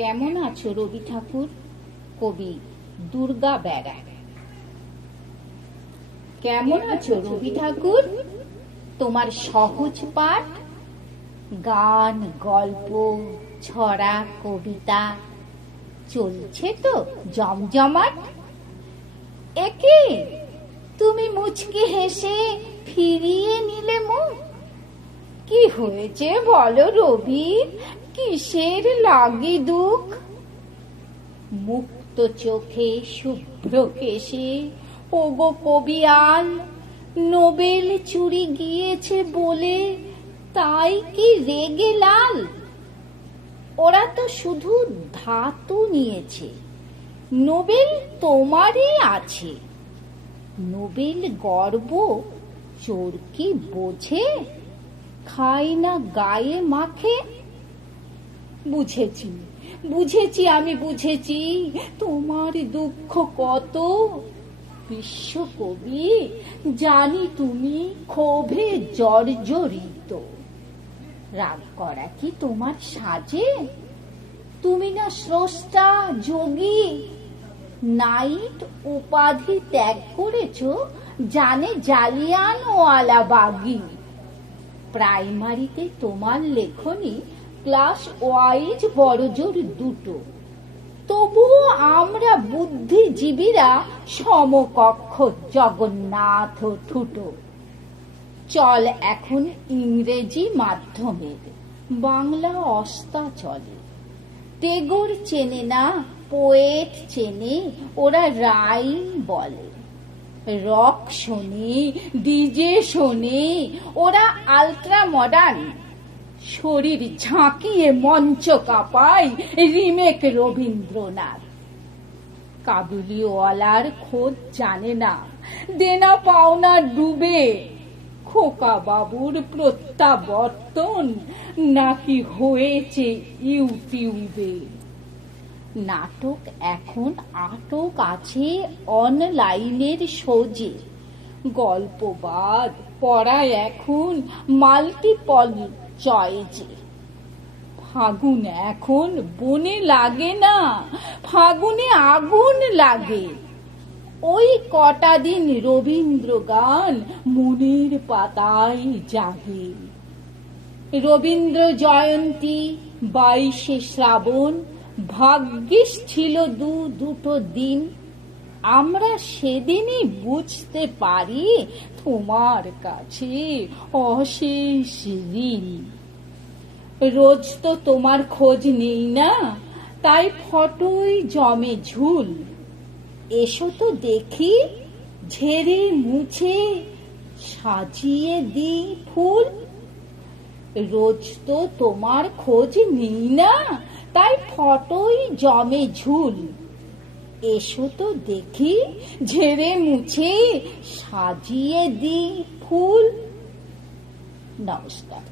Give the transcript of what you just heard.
কেমন আছো রবি ঠাকুর? কবি দুর্গা বেড়া। কেমন আছো রবি ঠাকুর? তোমার সহজ পাঠ, গান, গল্প, ছড়া, কবিতা চলছে তো জমজমাট? একে তুমি মুচকি হেসে ফিরিয়ে নিলে মুখ। কি হয়েছে বলো রবি, কিসের লাগি দুঃখ? মুক্ত চোখে শুভ্র কেশে ওগো কবিয়াল, নোবেল চুরি গিয়েছে বলে তাই কি রেগে লাল? ওরা তো শুধু ধাতু নিয়েছে, নোবেল তোমারই আছে। নোবেল গর্ব চোর কি বোঝে, খায় না গায়ে মাখে? বুঝেছি বুঝেছি আমি বুঝেছি তোমার দুঃখ কত। বিশ্বকবি জানি তুমি ক্ষোভে জর্জরিত। রাগ করা কি তোমার সাজে? তুমি না স্রষ্টা যোগী, নাইট উপাধি ত্যাগ করেছ জানে জালিয়ানওয়ালাবাগী। প্রাইমারিতে তোমার লেখনী ক্লাস ওয়াইজ বড়জোর দুটো, তবুও আমরা বুদ্ধিজীবীরা সমকক্ষ জগন্নাথ ঠুটো। চল এখন ইংরেজি মাধ্যমের, বাংলা অস্তা চলে। টেগোর চেনে না, পোয়েট চেনে, ওরা রাইম বলে। রক শোনে, ডিজে শোনে, ওরা আলট্রা মডার্ন। শরীর ঝাঁকিয়ে মঞ্চ কাঁপায় রিমেক রবীন্দ্রনাথ। কাবুলিওয়ালার খোঁজ জানে না, দেনা পাওনা ডুবে। খোকা বাবুর প্রত্যাবর্তন নাকি হয়েছে ইউটিউবে। নাটক এখন আটক আছে অনলাইনের সোজে। গল্পবাদ পড়ায় এখন মাল্টিপল চয়েজে। ফাগুন এখন বনে লাগে না, ফাগুনে আগুন লাগে। ওই কটা দিন রবীন্দ্র গান মনের পাতায় জাগে। রবীন্দ্র জয়ন্তী 22শে শ্রাবণ, ভাগ্যিস ছিল দুটো দিন। আমরা সেদিনই বুঝতে পারি তোমার কাছে অশেষ ঋণ। রোজ তো তোমার খোঁজ নেই না, তাই ফটোই জমে ঝুল। এসো তো দেখি ঝেড়ে মুছে সাজিয়ে দিই ফুল। রোজ তো তোমার খোঁজ নেই না, তাই ফটোই জমে ঝুল। এসো তো দেখি ঝেড়ে মুছে সাজিয়ে দিই ফুল। নমস্কার।